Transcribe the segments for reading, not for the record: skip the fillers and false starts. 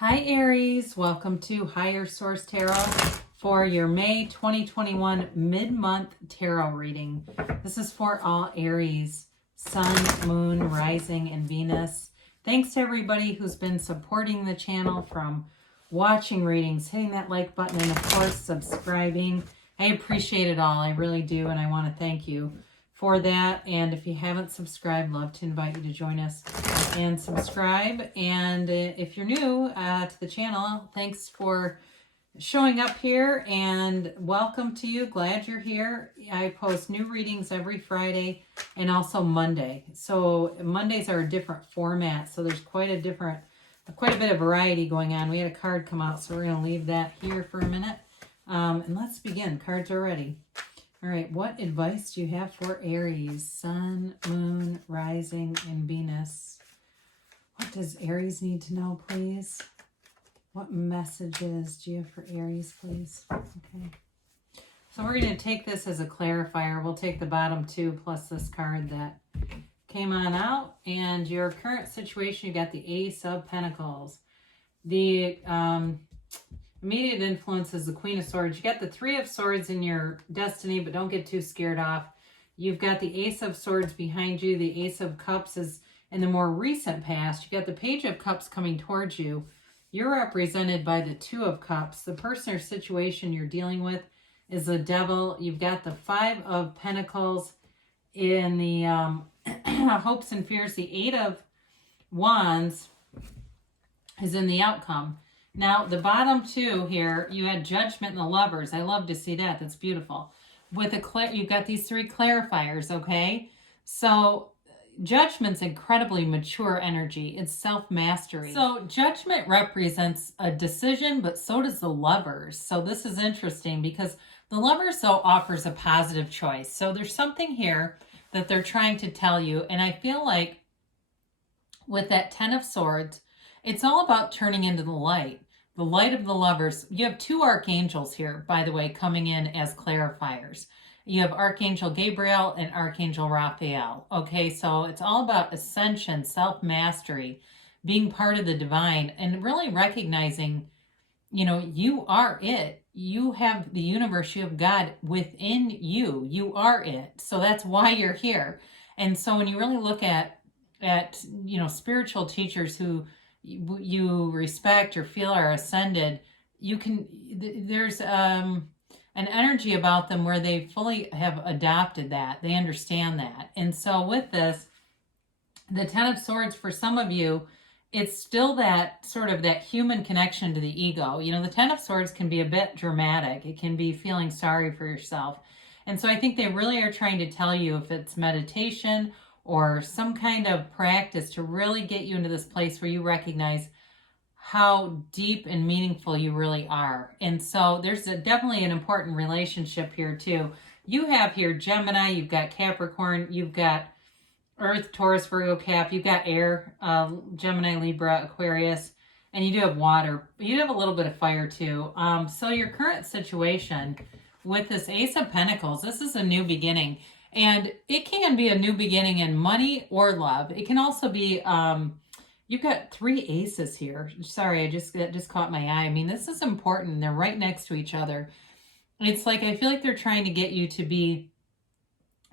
Hi Aries, welcome to Higher Source Tarot for your May 2021 mid-month tarot reading. This is for all Aries, Sun, Moon, Rising, and Venus. Thanks to everybody who's been supporting the channel, from watching readings, hitting that like button, and of course subscribing. I appreciate it all, I really do, and I want to thank you for that. And if you haven't subscribed, love to invite you to join us and subscribe. And if you're new to the channel, thanks for showing up here and welcome to you. Glad you're here. I post new readings every Friday and also Monday. So Mondays are a different format, so there's quite a bit of variety going on. We had a card come out, so we're going to leave that here for a minute. And let's begin. Cards are ready. All right, what advice do you have for Aries, Sun, Moon, Rising, and Venus? What does Aries need to know, please? What messages do you have for Aries, please? Okay. So we're going to take this as a clarifier. We'll take the bottom two plus this card that came on out. And your current situation, you got the Ace of Pentacles. The immediate influence is the Queen of Swords. You got the Three of Swords in your destiny, but don't get too scared off. You've got the Ace of Swords behind you. The Ace of Cups is in the more recent past. You got the Page of Cups coming towards you. You're represented by the Two of Cups. The person or situation you're dealing with is the Devil. You've got the Five of Pentacles in the hopes and fears. The Eight of Wands is in the outcome. Now, the bottom two here, you had Judgment and the Lovers. I love to see that. That's beautiful. With you've got these three clarifiers, okay? So, Judgment's incredibly mature energy. It's self-mastery. So, Judgment represents a decision, but so does the Lovers. So, this is interesting because the Lovers, though, offers a positive choice. So, there's something here that they're trying to tell you. And I feel like with that Ten of Swords, it's all about turning into the light. The light of the Lovers. You have two archangels here, by the way, coming in as clarifiers. You have Archangel Gabriel and Archangel Raphael. Okay, so it's all about ascension, self-mastery, being part of the divine, and really recognizing, you know, you are it. You have the universe, you have God within you. You are it. So that's why you're here. And so when you really look at you know, spiritual teachers who you respect or feel are ascended, there's an energy about them where they fully have adopted that. They understand that. And so with this, the Ten of Swords, for some of you, it's still that sort of that human connection to the ego. You know, the Ten of Swords can be a bit dramatic. It can be feeling sorry for yourself. And so I think they really are trying to tell you, if it's meditation or some kind of practice, to really get you into this place where you recognize how deep and meaningful you really are. And so there's definitely an important relationship here too. You have here Gemini, you've got Capricorn, you've got Earth, Taurus, Virgo, Cap, you've got air, Gemini, Libra, Aquarius, and you do have water. You have a little bit of fire too. So your current situation with this Ace of Pentacles, this is a new beginning. And it can be a new beginning in money or love. It can also be, you've got three aces that just caught my eye. I mean, this is important. They're right next to each other. It's like, I feel like they're trying to get you to be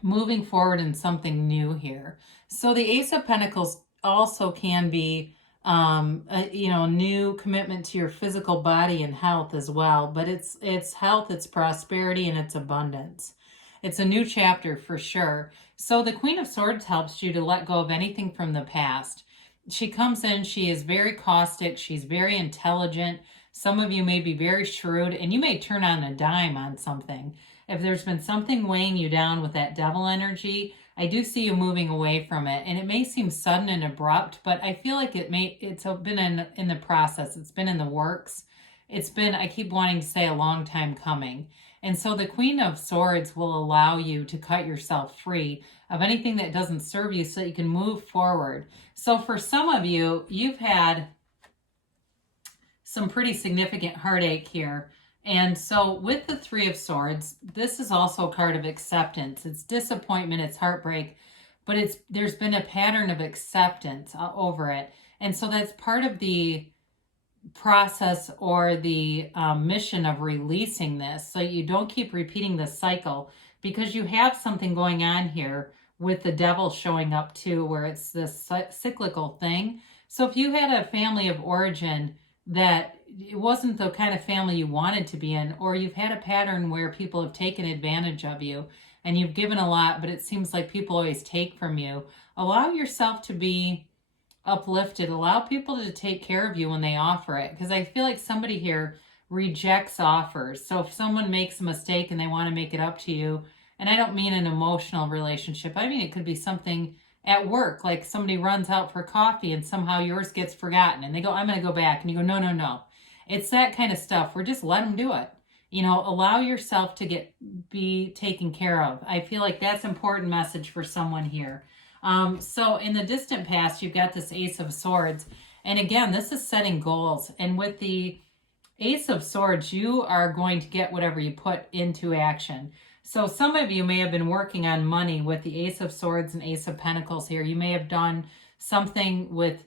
moving forward in something new here. So the Ace of Pentacles also can be, you know, new commitment to your physical body and health as well. But it's health, it's prosperity, and it's abundance. It's a new chapter for sure. So the Queen of Swords helps you to let go of anything from the past. She comes in, she is very caustic, she's very intelligent. Some of you may be very shrewd, and you may turn on a dime on something. If there's been something weighing you down with that Devil energy, I do see you moving away from it. And it may seem sudden and abrupt, but I feel like it's been in the process. It's been in the works. It's been, I keep wanting to say, a long time coming. And so the Queen of Swords will allow you to cut yourself free of anything that doesn't serve you so that you can move forward. So for some of you, you've had some pretty significant heartache here. And so with the Three of Swords, this is also a card of acceptance. It's disappointment, it's heartbreak, but there's been a pattern of acceptance over it. And so that's part of the process or the mission of releasing this so you don't keep repeating this cycle, because you have something going on here with the devil showing up too, where it's this cyclical thing. So if you had a family of origin that it wasn't the kind of family you wanted to be in, or you've had a pattern where people have taken advantage of you and you've given a lot, but it seems like people always take from you, allow yourself to be uplifted. Allow people to take care of you when they offer it, because I feel like somebody here rejects offers. So if someone makes a mistake and they want to make it up to you, and I don't mean an emotional relationship, I mean it could be something at work, like somebody runs out for coffee and somehow yours gets forgotten and they go, I'm going to go back, and you go, no, no, no. It's that kind of stuff where just let them do it. You know, allow yourself to be taken care of. I feel like that's an important message for someone here. So in the distant past, you've got this Ace of Swords. And again, this is setting goals. And with the Ace of Swords, you are going to get whatever you put into action. So some of you may have been working on money with the Ace of Swords and Ace of Pentacles here. You may have done something with,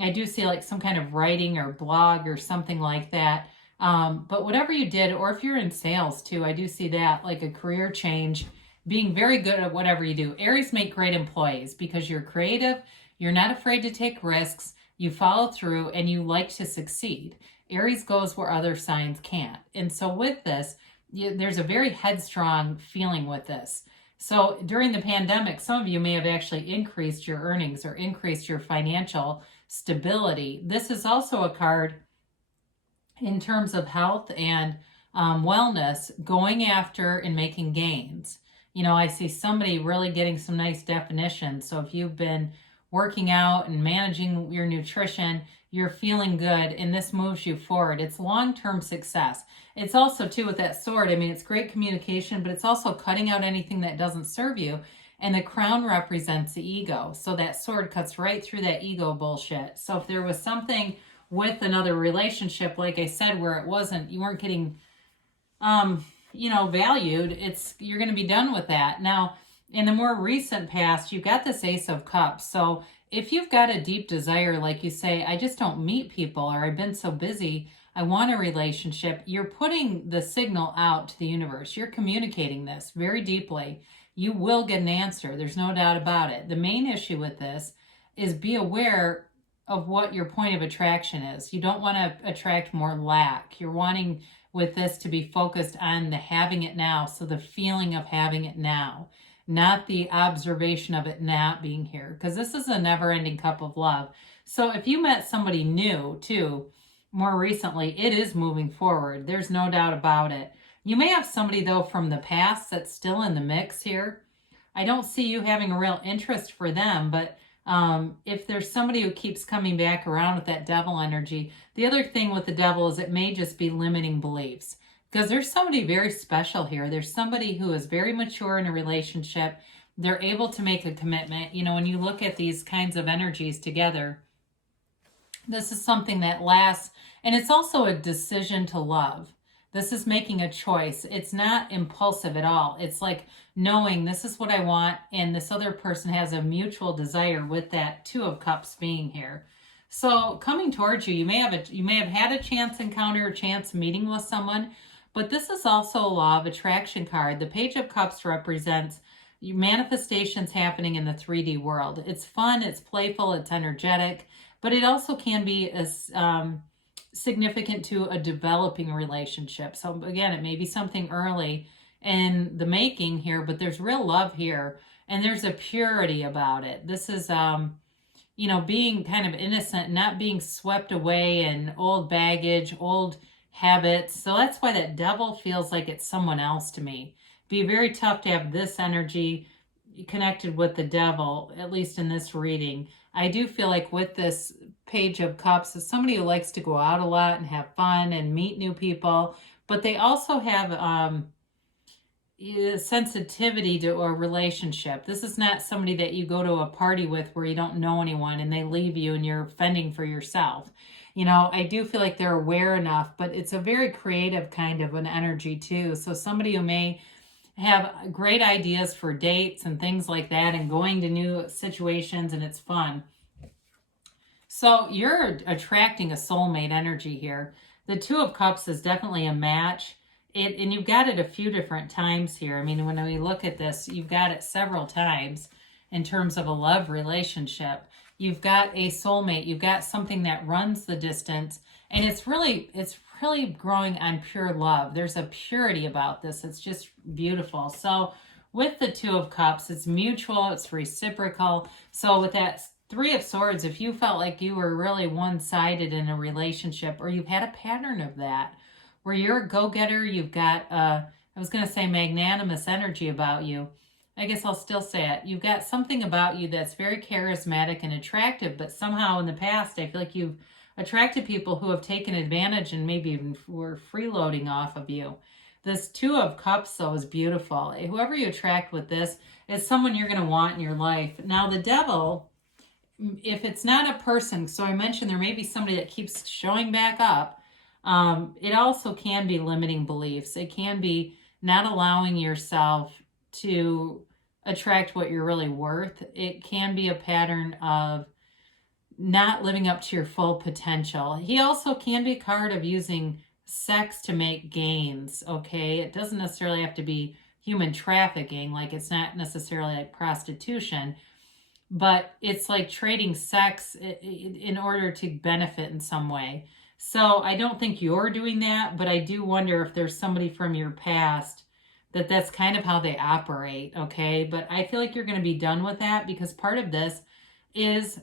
I do see like some kind of writing or blog or something like that. But whatever you did, or if you're in sales too, I do see that, like a career change, being very good at whatever you do. Aries make great employees because you're creative, you're not afraid to take risks, you follow through, and you like to succeed. Aries goes where other signs can't. And so with this, there's a very headstrong feeling with this. So during the pandemic, some of you may have actually increased your earnings or increased your financial stability. This is also a card in terms of health and wellness, going after and making gains. You know, I see somebody really getting some nice definition. So if you've been working out and managing your nutrition, you're feeling good, and this moves you forward. It's long-term success. It's also, too, with that sword, I mean, it's great communication, but it's also cutting out anything that doesn't serve you. And the crown represents the ego. So that sword cuts right through that ego bullshit. So if there was something with another relationship, like I said, where you weren't getting valued, you're going to be done with that. Now, in the more recent past, you've got this Ace of Cups. So if you've got a deep desire, like you say, I just don't meet people, or I've been so busy, I want a relationship, you're putting the signal out to the universe. You're communicating this very deeply. You will get an answer. There's no doubt about it. The main issue with this is be aware of what your point of attraction is. You don't want to attract more lack. You're wanting with this to be focused on the having it now. So the feeling of having it now, not the observation of it not being here, because this is a never-ending cup of love. So if you met somebody new too, more recently, it is moving forward. There's no doubt about it. You may have somebody though from the past that's still in the mix here. I don't see you having a real interest for them, but if there's somebody who keeps coming back around with that devil energy, the other thing with the devil is it may just be limiting beliefs, because there's somebody very special here. There's somebody who is very mature in a relationship. They're able to make a commitment. You know, when you look at these kinds of energies together, this is something that lasts, and it's also a decision to love. This is making a choice. It's not impulsive at all. It's like knowing this is what I want, and this other person has a mutual desire with that Two of Cups being here. So coming towards you, you may have had a chance encounter, a chance meeting with someone, but this is also a law of attraction card. The Page of Cups represents manifestations happening in the 3D world. It's fun, it's playful, it's energetic, but it also can be significant to a developing relationship. So again, it may be something early in the making here, but there's real love here, and there's a purity about it. This is being kind of innocent, not being swept away in old baggage, old habits. So that's why that devil feels like it's someone else to me. Be very tough to have this energy connected with the devil, at least in this reading. I do feel like with this Page of Cups is somebody who likes to go out a lot and have fun and meet new people, but they also have sensitivity to a relationship. This is not somebody that you go to a party with where you don't know anyone and they leave you and you're fending for yourself. You know, I do feel like they're aware enough, but it's a very creative kind of an energy too. So somebody who may have great ideas for dates and things like that and going to new situations, and it's fun. So you're attracting a soulmate energy here. The Two of Cups is definitely a match. And you've got it a few different times here. I mean, when we look at this, you've got it several times in terms of a love relationship. You've got a soulmate. You've got something that runs the distance. And it's really growing on pure love. There's a purity about this. It's just beautiful. So with the Two of Cups, it's mutual. It's reciprocal. So with that Three of Swords, if you felt like you were really one-sided in a relationship, or you've had a pattern of that, where you're a go-getter, you've got, I was going to say magnanimous energy about you. I guess I'll still say it. You've got something about you that's very charismatic and attractive, but somehow in the past, I feel like you've attracted people who have taken advantage and maybe even were freeloading off of you. This Two of Cups, though, is beautiful. Whoever you attract with this is someone you're going to want in your life. Now, the Devil, if it's not a person, so I mentioned there may be somebody that keeps showing back up, it also can be limiting beliefs. It can be not allowing yourself to attract what you're really worth. It can be a pattern of not living up to your full potential. He also can be a card of using sex to make gains, okay? It doesn't necessarily have to be human trafficking, like it's not necessarily like prostitution, but it's like trading sex in order to benefit in some way. So I don't think you're doing that, but I do wonder if there's somebody from your past that's kind of how they operate, okay? But I feel like you're going to be done with that, because part of this is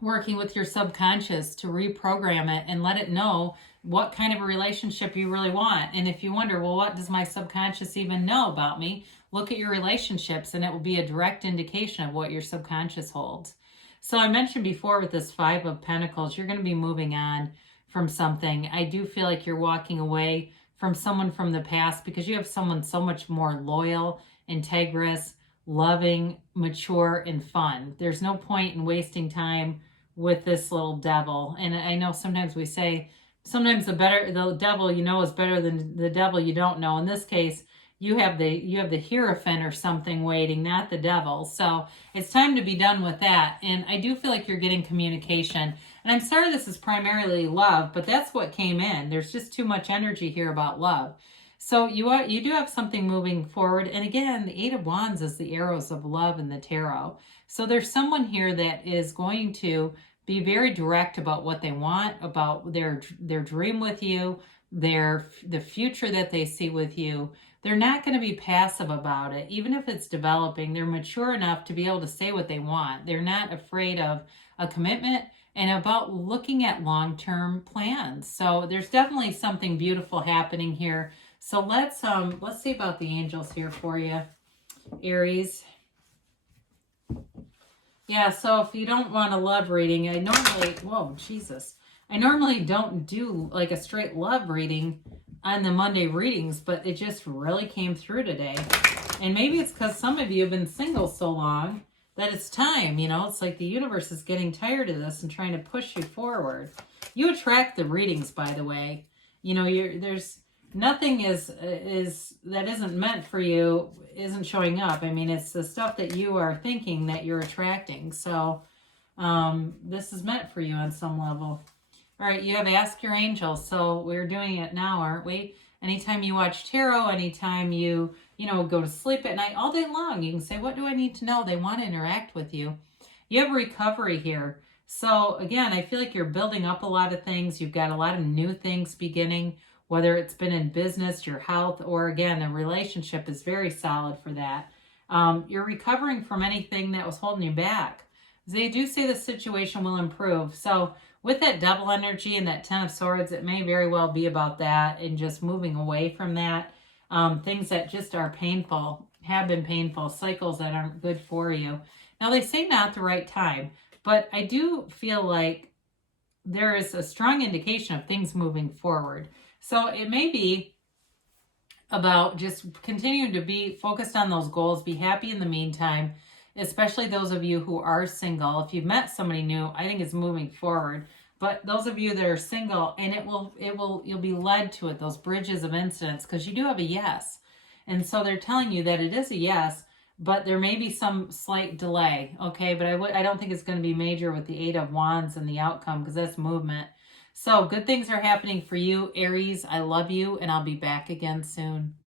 working with your subconscious to reprogram it and let it know what kind of a relationship you really want. And if you wonder, well, what does my subconscious even know about me? Look at your relationships, and it will be a direct indication of what your subconscious holds. So I mentioned before with this Five of Pentacles, you're going to be moving on from something. I do feel like you're walking away from someone from the past, because you have someone so much more loyal, integrous, loving, mature, and fun. There's no point in wasting time with this little devil. And I know sometimes we say, sometimes the devil you know is better than the devil you don't know. In this case, you have the Hierophant or something waiting, not the devil. So it's time to be done with that. And I do feel like you're getting communication. And I'm sorry this is primarily love, but that's what came in. There's just too much energy here about love. So you do have something moving forward. And again, the Eight of Wands is the arrows of love in the tarot. So there's someone here that is going to be very direct about what they want, about their dream with you, the future that they see with you. They're not going to be passive about it. Even if it's developing, they're mature enough to be able to say what they want. They're not afraid of a commitment and about looking at long-term plans. So there's definitely something beautiful happening here. So let's see about the angels here for you, Aries. Yeah, so if you don't want a love reading, I normally don't do like a straight love reading on the Monday readings, but it just really came through today. And maybe it's because some of you have been single so long that it's time, it's like the universe is getting tired of this and trying to push you forward. You attract the readings, by the way. There's nothing that isn't meant for you isn't showing up. I mean, it's the stuff that you are thinking that you're attracting. So this is meant for you on some level. All right, you have Ask Your Angels. So we're doing it now, aren't we? Anytime you watch tarot, anytime you go to sleep at night, all day long, you can say, what do I need to know? They want to interact with you. You have recovery here. So again, I feel like you're building up a lot of things. You've got a lot of new things beginning, whether it's been in business, your health, or again, a relationship is very solid for that. You're recovering from anything that was holding you back. They do say the situation will improve. So with that Devil energy and that Ten of Swords, it may very well be about that and just moving away from that. Things that just are painful, have been painful, cycles that aren't good for you. Now, they say not the right time, but I do feel like there is a strong indication of things moving forward. So it may be about just continuing to be focused on those goals, be happy in the meantime, especially those of you who are single. If you've met somebody new, I think it's moving forward. But those of you that are single, and you'll be led to it, those bridges of incidents, because you do have a yes. And so they're telling you that it is a yes, but there may be some slight delay, okay? But I don't think it's going to be major with the Eight of Wands and the outcome, because that's movement. So good things are happening for you, Aries. I love you, and I'll be back again soon.